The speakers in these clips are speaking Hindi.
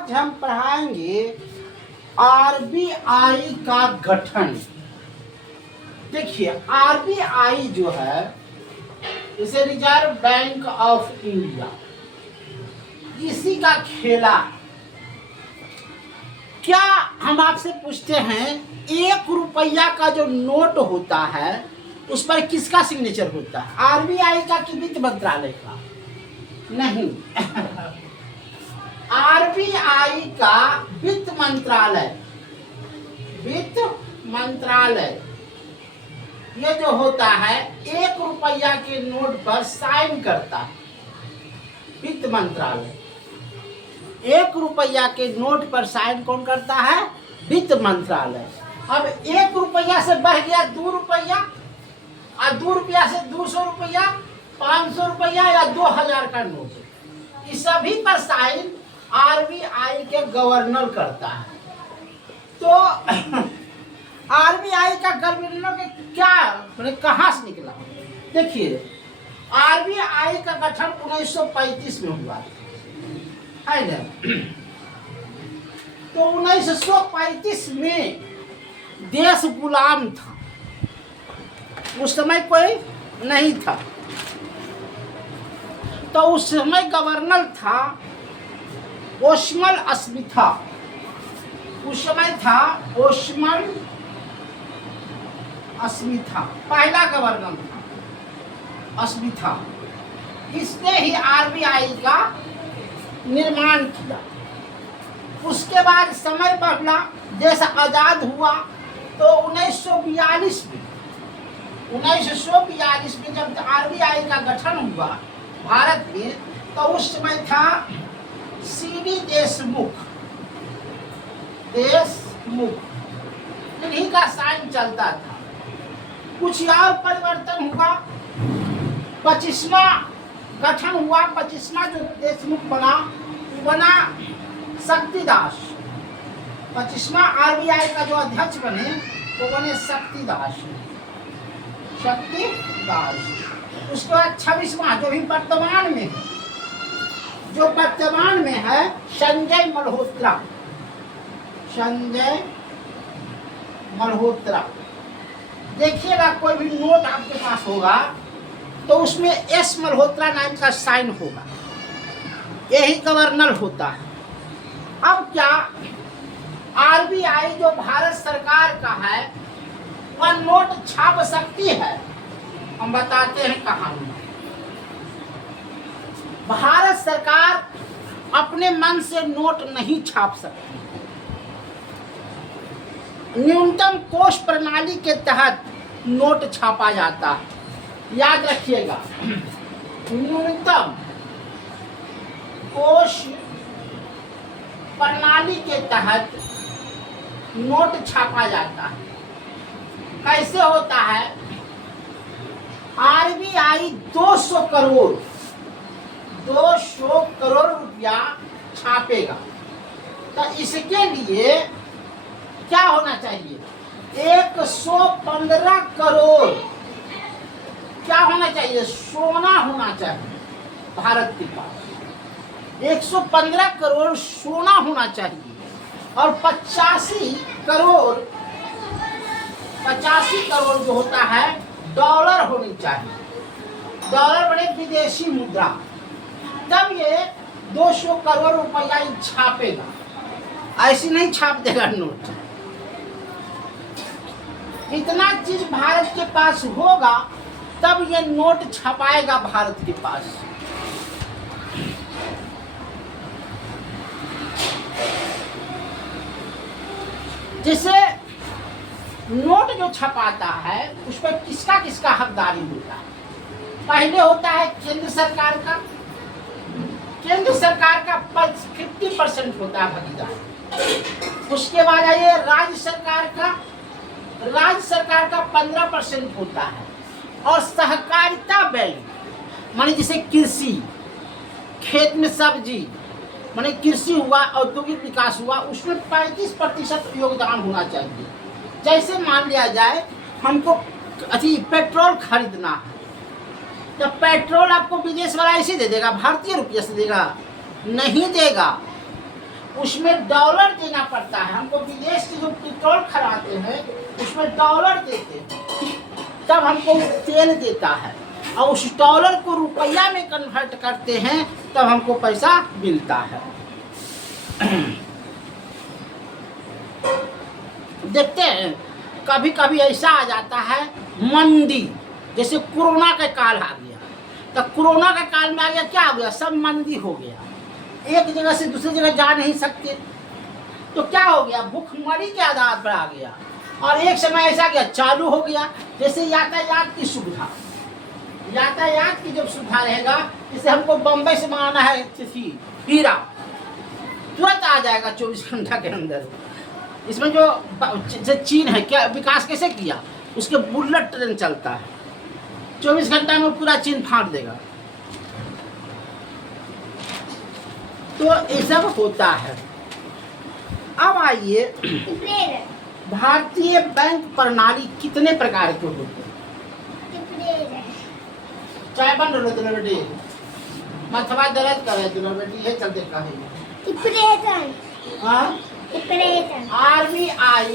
आज हम पढ़ाएंगे आरबीआई का गठन। देखिए, आरबीआई जो है इसे रिजर्व बैंक ऑफ इंडिया, इसी का खेला। क्या हम आपसे पूछते हैं, 1 रुपया का जो नोट होता है उस पर किसका सिग्नेचर होता है? आरबीआई का कि वित्त मंत्रालय का? नहीं, आरबीआई का वित्त मंत्रालय। वित्त मंत्रालय ये जो होता है 1 रुपया के नोट पर साइन करता है वित्त मंत्रालय। 1 रुपया के नोट पर साइन कौन करता है? वित्त मंत्रालय। अब 1 रुपया से बढ़ गया 2 रुपया, और 2 रुपया से 200 रुपया, 500 रुपया या 2000 का नोट, इस सभी पर साइन आरबीआई के गवर्नर करता है। तो आरबीआई का गवर्नर के क्या कहाँ से निकला? देखिए, आरबीआई का गठन 1935 में हुआ है ना। तो 1935 में देश गुलाम था, उस समय कोई नहीं था। तो उस समय गवर्नर था ओस्मान स्मिथा। उस समय था ओस्मान स्मिथा, पहला गवर्नर था स्मिथा। इसने ही आरबीआई का निर्माण किया। उसके बाद समय बदला, देश आजाद हुआ। तो 1942 में जब आरबीआई का गठन हुआ भारत में, तो उस समय था सीडी देशमुख। इन्हीं का साइन चलता था। कुछ और परिवर्तन हुआ। 25वां गठन हुआ। 25वां जो देशमुख बना शक्तिदास। 25वां आरबीआई का जो अध्यक्ष बने वो बने शक्तिदास। उसके बाद 26वां जो भी वर्तमान में है संजय मल्होत्रा। देखिएगा, कोई भी नोट आपके पास होगा तो उसमें एस मल्होत्रा नाम का साइन होगा। यही गवर्नर होता है। अब क्या आरबीआई जो भारत सरकार का है वह नोट छाप सकती है? हम बताते हैं कहां। भारत सरकार अपने मन से नोट नहीं छाप सकती। न्यूनतम कोष प्रणाली के तहत नोट छापा जाता है। याद रखिएगा, न्यूनतम कोष प्रणाली के तहत नोट छापा जाता है। कैसे होता है? आरबीआई 200 करोड़ रुपया छापेगा। तो इसके लिए क्या होना चाहिए? 115 करोड़ क्या होना चाहिए? सोना होना चाहिए। भारत के पास 115 करोड़ सोना होना चाहिए, और 85 करोड़ जो होता है डॉलर होनी चाहिए। डॉलर बने विदेशी मुद्रा। तब ये 200 करोड़ रुपया छापेगा। ऐसी नहीं छाप देगा नोट। इतना चीज भारत के पास होगा तब ये नोट छपाएगा भारत के पास। जिसे नोट जो छपाता है उस पर किसका हकदारी होता है? पहले होता है केंद्र सरकार का। केंद्र सरकार का 50% होता है भागीदार। उसके बाद आइए राज्य सरकार का। राज्य सरकार का 15% होता है। और सहकारिता बैंक माने जैसे कृषि, खेत में सब्जी माने कृषि हुआ, औद्योगिक विकास हुआ, उसमें 35% योगदान होना चाहिए। जैसे मान लिया जाए हमको पेट्रोल खरीदना है, तो पेट्रोल आपको विदेश वाला ऐसे दे देगा? भारतीय रुपये से देगा? नहीं देगा। उसमें डॉलर देना पड़ता है। हमको विदेश से जो पेट्रोल खराते हैं उसमें डॉलर देते हैं, तब हमको तेल देता है, और उस डॉलर को रुपया में कन्वर्ट करते हैं, तब हमको पैसा मिलता है। देखते हैं कभी कभी ऐसा आ जाता है मंदी, जैसे कोरोना का काल आ गया, तो कोरोना के काल में आ गया, क्या हो गया, सब मंदी हो गया, एक जगह से दूसरी जगह जा नहीं सकते, तो क्या हो गया, भूखमरी के आधार पर आ गया। और एक समय ऐसा गया चालू हो गया, जैसे यातायात की सुविधा, यातायात की जब सुविधा रहेगा, जैसे हमको बम्बई से मंगाना है हीरा, तुरंत आ जाएगा 24 घंटा के अंदर। इसमें जो चीन है, क्या विकास कैसे किया, उसके बुलेट ट्रेन चलता है, 24 घंटा में पूरा चीन फाड़ देगा। तो ये सब होता है। अब आइए, भारतीय बैंक प्रणाली कितने प्रकार के होते हैं? चाय बन रहे थे बेटी, मथवा दर्द करे थे बेटी, ये चलते कहे RBI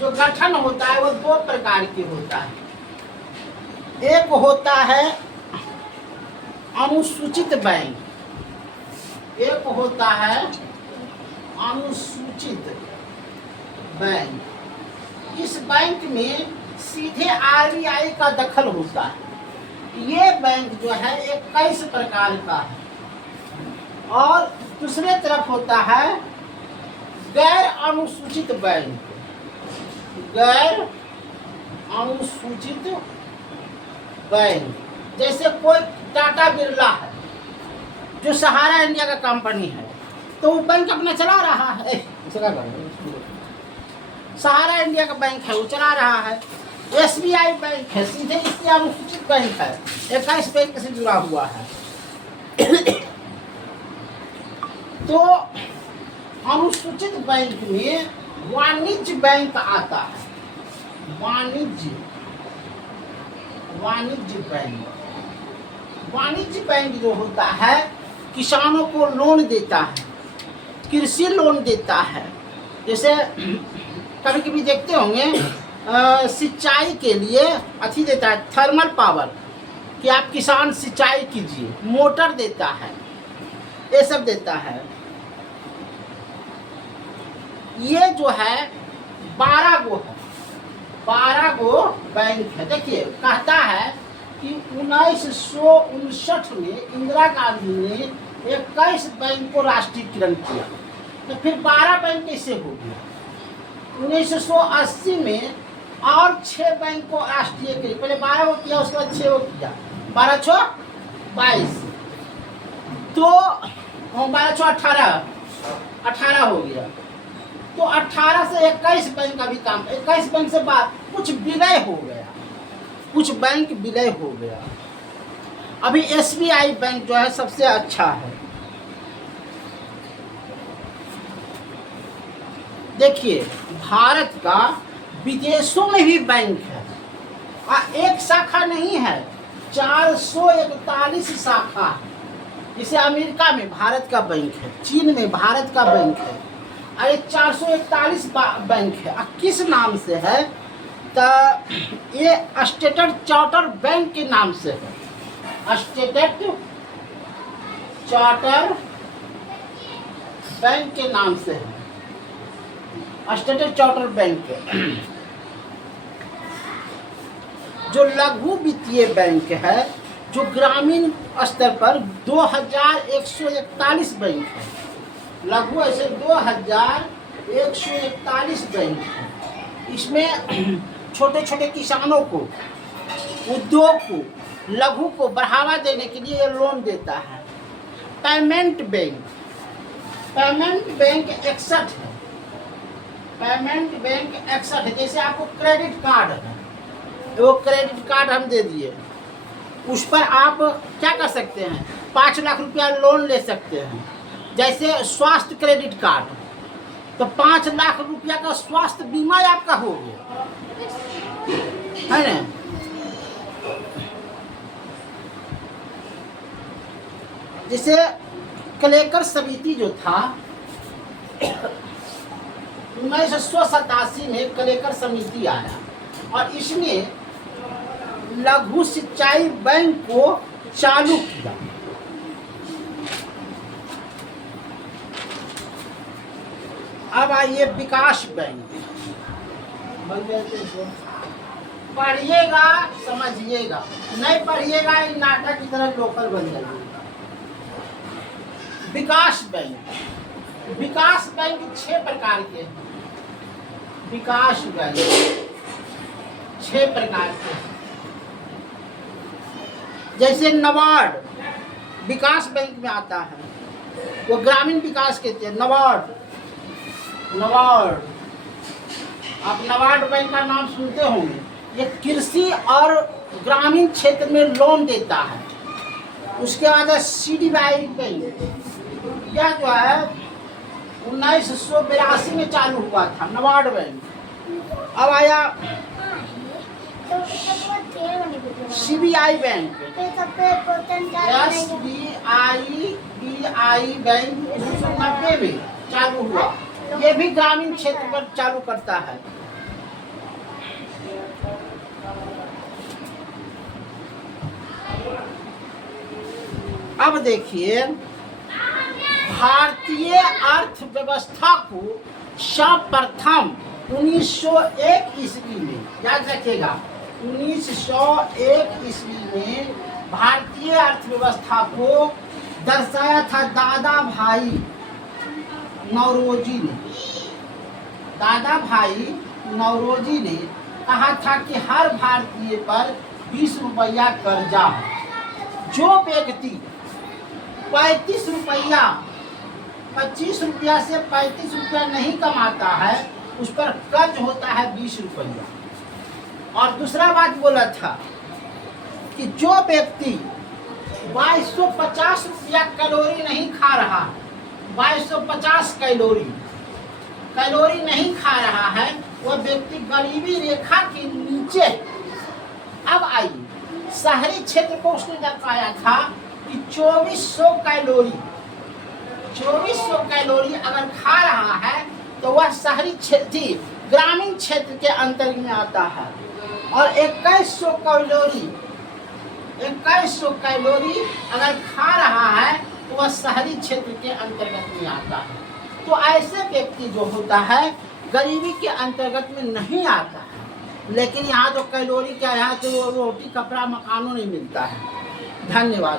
जो गठन होता है वो 2 प्रकार के होता है। एक होता है अनुसूचित बैंक, एक होता है अनुसूचित बैंक। इस बैंक में सीधे RBI का दखल होता है। ये बैंक जो है 21 प्रकार का है। और दूसरे तरफ होता है गैर अनुसूचित बैंक, गैर अनुसूचित बैंक, जैसे कोई टाटा बिरला है जो सहारा इंडिया का कंपनी है, तो वो बैंक अपना चला रहा है, सहारा इंडिया का बैंक है वो चला रहा है। SBI बैंक है, सीधे इसके अनुसूचित बैंक है, 21 बैंक से जुड़ा हुआ है। तो अनुसूचित बैंक में वाणिज्य बैंक आता है, वाणिज्य बैंक। वाणिज्य बैंक जो होता है किसानों को लोन देता है, कृषि लोन देता है। जैसे कभी कभी देखते होंगे सिंचाई के लिए अथी देता है, थर्मल पावर, कि आप किसान सिंचाई कीजिए, मोटर देता है, ये सब देता है। ये जो है 12 गो है, 12 गो बैंक है। देखिए कहता है कि 1959 में इंदिरा गांधी ने 21 बैंक को राष्ट्रीयकरण किया, तो फिर 12 बैंक कैसे हो गया? 1980 में और 6 बैंक को राष्ट्रीय किया, पहले 12 को किया, उसके बाद 6 को किया, 12 6 22, तो 12 6 18 हो गया। तो 18 से 21 बैंक का भी काम, 21 बैंक से बाद कुछ विलय हो गया, कुछ बैंक विलय हो गया। अभी SBI बैंक जो है सबसे अच्छा है। देखिए भारत का विदेशों में भी बैंक है, एक शाखा नहीं है, 441 शाखा। जैसे अमेरिका में भारत का बैंक है, चीन में भारत का बैंक है, अरे 441 बैंक है। किस नाम से है? तो ये स्टेटेड चार्टर बैंक के नाम से है, स्टेटेड चार्टर बैंक के नाम से है, स्टेटेड चार्टर बैंक। जो लघु वित्तीय बैंक है, जो ग्रामीण स्तर पर 2141 बैंक है, लघु ऐसे 2141 बैंक है। इसमें छोटे छोटे किसानों को, उद्योग को, लघु को बढ़ावा देने के लिए लोन देता है। पेमेंट बैंक 61 है, पेमेंट बैंक 61 है। जैसे आपको क्रेडिट कार्ड है, वो क्रेडिट कार्ड हम दे दिए, उस पर आप क्या कर सकते हैं, 5 लाख रुपया लोन ले सकते हैं। जैसे स्वास्थ्य क्रेडिट कार्ड, तो 5 लाख रुपया का स्वास्थ्य बीमा आपका हो गया, है ना। जैसे कलेकर समिति जो था 1987 में कलेकर समिति आया और इसने लघु सिंचाई बैंक को चालू किया। अब आइए विकास बैंक। पढ़िएगा समझिएगा, नहीं पढ़िएगा इन नाटक की तरह लोकल बन जाइए। विकास बैंक, विकास बैंक 6 प्रकार के हैं। विकास बैंक 6 प्रकार के, जैसे नबार्ड विकास बैंक में आता है, वो ग्रामीण विकास कहते हैं। नबार्ड, आप नबार्ड बैंक का नाम सुनते होंगे। ये कृषि और ग्रामीण क्षेत्र में लोन देता है। उसके बाद है सीडीबीआई बैंक, यह जो है 1982 में चालू हुआ था नबार्ड बैंक। अब आया सीबीआई बैंक, SBI बैंक 1990 में चालू हुआ। ये भी ग्रामीण क्षेत्र पर चालू करता है। अब देखिए, भारतीय अर्थव्यवस्था को सर्वप्रथम 1901 ईस्वी में, याद रखिएगा 1901 ईस्वी में भारतीय अर्थव्यवस्था को दर्शाया था दादा भाई नौरोजी ने। दादा भाई नौरोजी ने कहा था कि हर भारतीय पर 20 रुपया कर्जा है। जो व्यक्ति 35 रुपया 25 रुपया से 35 रुपया नहीं कमाता है, उस पर कर्ज होता है 20 रुपया। और दूसरा बात बोला था कि जो व्यक्ति 2250 रुपया कैलोरी नहीं खा रहा, 2250 कैलोरी नहीं खा रहा है, वह व्यक्ति गरीबी रेखा के नीचे। अब आइए, शहरी क्षेत्र को उसने दर्शाया था कि 2400 कैलोरी अगर खा रहा है तो वह शहरी क्षेत्र ग्रामीण क्षेत्र के अंतर्गत में आता है। और 2100 कैलोरी अगर खा रहा है तो वह शहरी क्षेत्र के अंतर्गत में आता है। तो ऐसे व्यक्ति जो होता है गरीबी के अंतर्गत में नहीं आता है। लेकिन यहाँ तो कैलोरी क्या, यहाँ तो रोटी कपड़ा मकानों नहीं मिलता है। धन्यवाद।